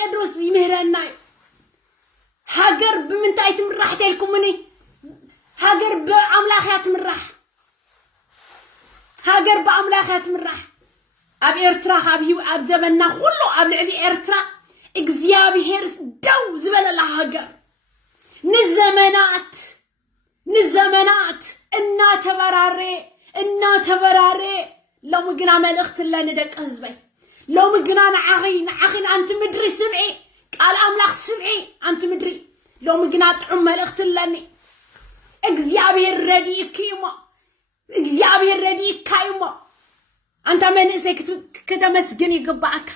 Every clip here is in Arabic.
قدوس يمهرنا هاجر بمنتاي تمرح تلكم مني هاجر بأملاخيات مرح هاجر بأملاخيات مرح أب إرترا أب زمننا كله أب لعلي إرترا إجزيابي دو زبل الله هاجر نزمنات إنا تبراري لو مجنا ملخت الله ندك أزبي لو مجنا نعخين أنت مدري سمعي قال أملاخ سمعي أنت مدري لو مجنا تعم ملخت الله እግዚአብሔር ረዲክሞ እግዚአብሔር ረዲካይሞ አንተ መንእሰይ ከተመስገን ይገባአካ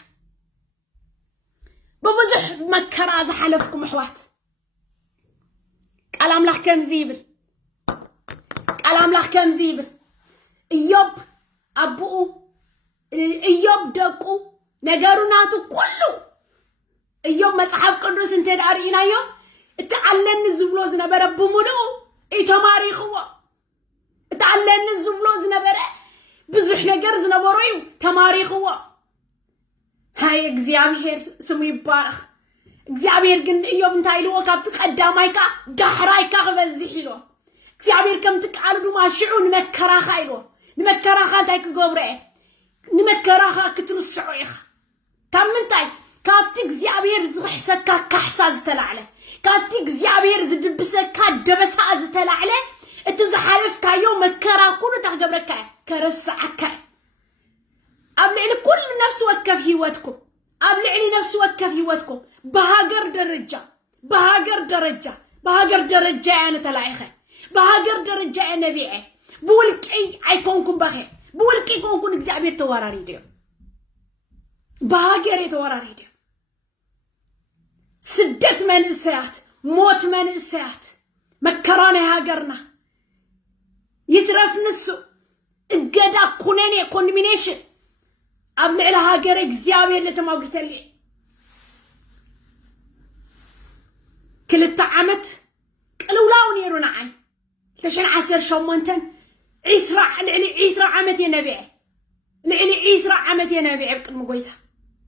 በብዙሕ መከራ ዝሐለፍኩም ኣሕዋት ቃል ኣምላኽ ከምዚ ይብል ኢዮብ ኣቡኡ ኢዮብ ደቁ ነገሩናቱ ኩሉ ኢዮብ መጽሐፍ ቅዱስ እንተዳርኢናዮ እተዓለኒ ዝብሎ ዝነበረ ብሙሉኡ إتماريخوا تعلن الزبلوز نبرة بزح نجر زنبرويو تماريخوا هاي إجزابير سمي بارخ إجزابير جن يوم تايلو وكابت قدامايكا دحرايكا غبزيحلو إجزابير كم تكعلو ما شعون نمكراخا تايك قبره نمكراخا كترسعيخ كم من تاي كافت إجزابير زحسكا كحساز تلعله كافتي إجزابير زدبسكا دبسا زتلعله اتزحلف كايو مكرا كونو تغبرك كرسعك أبلعني كل نفس وكف هيوتكم أبلعني نفس وكف هيوتكم بهاجر درجة أنا تلاعيخه بهاجر درجة أنا بيعه بولك أي عيكونكم بخير بولك أي كونكم إجزابير تواراري ديو بهاجر تواراري ديو سدت منسات موت منسات مكراني هاجرنا يترف نسو الجدا كونيني كوندمينيشن أبلع لها هاجر إجزابي اللي تماوقت لي كل التعامت قالوا لاون يرونا عين تشن عسر شومنتن عيسرا عمت يا نبي لعلي عيسرا عمت يا نبي بقدم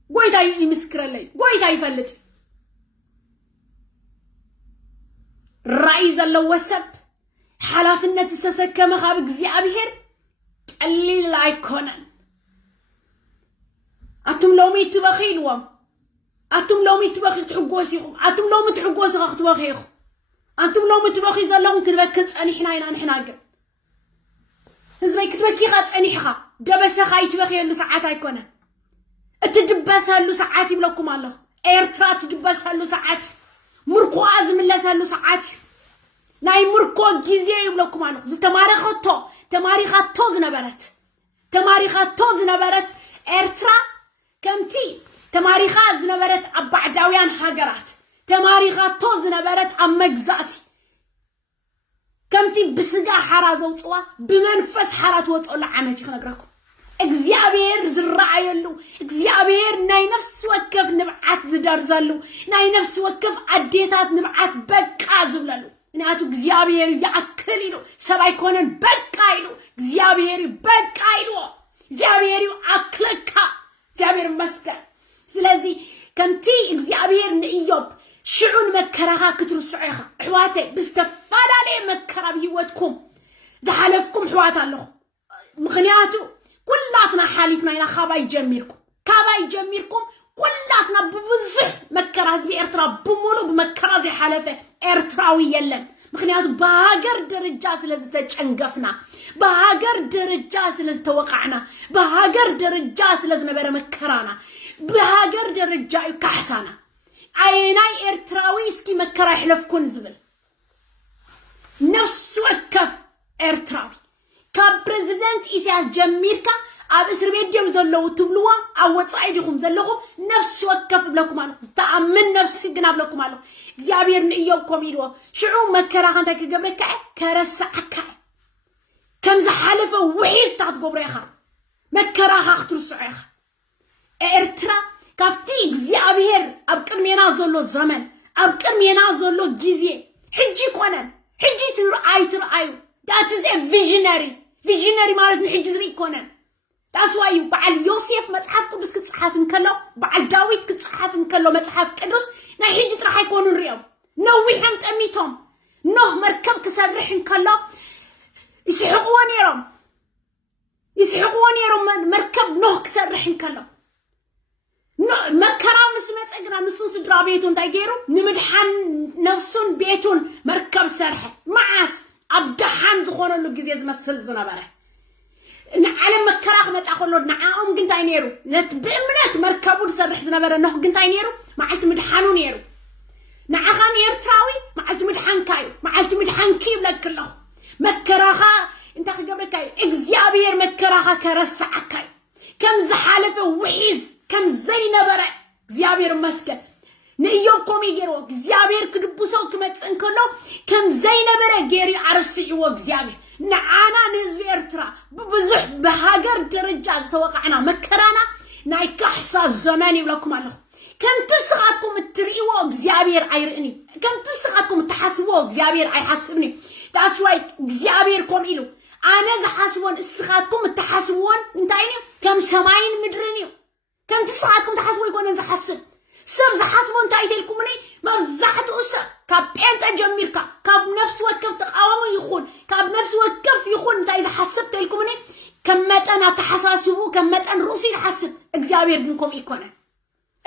قويتا يمسكر لي قويتا يفلت الرئيس اللي وسب حلافنا تستسكم خاب إجزابير قليل لا يكونن أتم لو ميت بخيلهم أتم لو ميت بخيل تحقوسيهم أتم لو متحقوس أخت بخيهم أنتم لو متبخي زلهم كربكت أني حنا قل هزبي كتبكي خات أني حخا دبس خايت بخيل له ساعات يكونن التدبس هالو ساعات يبلكم الله إيرترا تدبس هالو ساعات مركو عزم الله سهلو ساعات ناي مركو جزية يبلوكم عنه زي تماريخاتو زنبرت إرترا كمتي تماريخات زنبرت أبعداويان هاجرات تماريخاتو زنبرت أمجزاتي كمتي بسقا حرازو طوا بمنفس حرات وطول عمتي خنقراكم إجزابير زرعيلو إجزابير ناي نفس وكف نبعات زدارزلو ناي نفس وكف عديتات نبعات بقى زبللو ناتو إجزابير يأكلينو سبا يكونن بقى يلو إجزابير بقى يلو إجزابير أكلكا إجزابير مسكر سلازي كمتي إجزابير نإيوب شعون مكرها كتر السعيخة حواتي بستفالا لي مكرا بهواتكم زحلفكم حوات الله مغنياتو كلاتنا حالفنا إلى كابا يجميركم كلاتنا ببزح مكرا زبي إرترا بمولو بمكرا زي حلفة إرتراوي يلن مغنياتو بهاجر درجات لازم تشنقفنا بهاجر درجات لازم توقعنا بهاجر درجات لازم نبرا مكرانا بهاجر درجات كحسانا عيناي إرتراوي اسكي مكرا يحلفكن زبل نفس وكف إرتراوي كبرزيدنت إسياس جميركا أب إسر بيت ديم زلو تبلوا أو تصعيدكم زلهم نفس وكف بلكم عنه تأمن نفس جناب لكم عنه إجزابير نيوبكم يلوا شعو مكرا خانتا كجبرك كرسعك كم زحلفة وحيد تاعت قبريخا مكرا خاطر سعيخ إرترا كفتي إجزابير أبكر مينا زلو الزمن أبكر مينا زلو جزية حجي كونن حجي ترأيو That is a visionary مالت محجزري كونن تاسواي بعل يوسف مصحف قدس كتصحافن كلو بعل داويت كتصحافن كلو مصحف قدس نا حيجي راح يكونوا نريو نويهم تأميتهم نوح مركب كسرحن كلو يسحقون يرم مركب نوح كسرحن كلو مكرا مسمت اجرا نصوص درابيتون تايجيرو نمدحان نفسون بيتون مركب سرح معاس ابدحان زخونو لو غزي يزمسل زنبره نعلم مكراخ متاخلو نعاهم كنتاي نيرو نت بامنات مركبو سرح زنبره نوح كنتاي نيرو معلت مدحانو نيرو نعخان يرتراوي معلت مدحان كايو معلت مدحان كيب لكلو مكراخا انت خجبركاي اغزيابير مكراخا كرسعكاي كم زحالفه وحيز كم زينبره እግዚአብሔር መስገን ንዮም ቆሚ ገሮ እግዚአብሔር ክድቡሰው ክመጽንከሎ ከም ዘይነበረ ገሪ አርሲው እግዚአብሔር ንዓና ንህዝብ ኤርትራ በብዙሕ በሃገር ደረጃ ዝተወቃዕና መከራና ናይ ካሕሳ ዘመን ይብለኩም ኣለኹ ከም ትስኻትኩም ትሪእዎ እግዚአብሔር አይርእኒ ከም ትስኻትኩም ተሐስቦ እግዚአብሔር አይሐስብኒ that's why እግዚአብሔር ቆም ኢሉ አነ ዝሐስቦን እስኻትኩም ተሐስቦን እንታይኒ ከም ሰማይን ምድርን كم تسعدكم تحسبوا يكون زحسب سب زحسبوا انت ايديلكم مني ما بزحت أسر كاب انت جميركا كاب نفس وكف تقاوم يخون كاب نفس وكف يخون انت اذا حسبت لكم مني كم متنا تحساسبوا كم متن روسي حسب اغزابير بنكم يكونن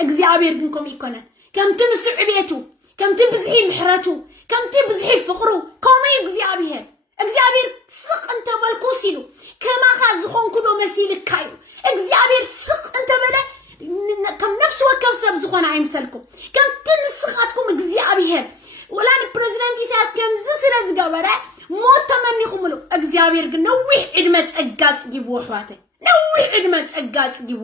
اغزابير بنكم يكونن كم تنسع بيتو كم تبزحي محرتو كم تبزحي فقرو كومي اغزابير سق انت بالكوسيلو كما خازخون كدو مسيلك كايو اغزابير سق انت بلا كم نفس وكف سب زخون عيمسلكم كم تنسخاتكم اغزابير ولا البريزيدنت يساس كم زسرز غبره موت تمنيكم له اغزابير نوح ادمت اغاص جيبو حواته نوح ادمت اغاص جيبو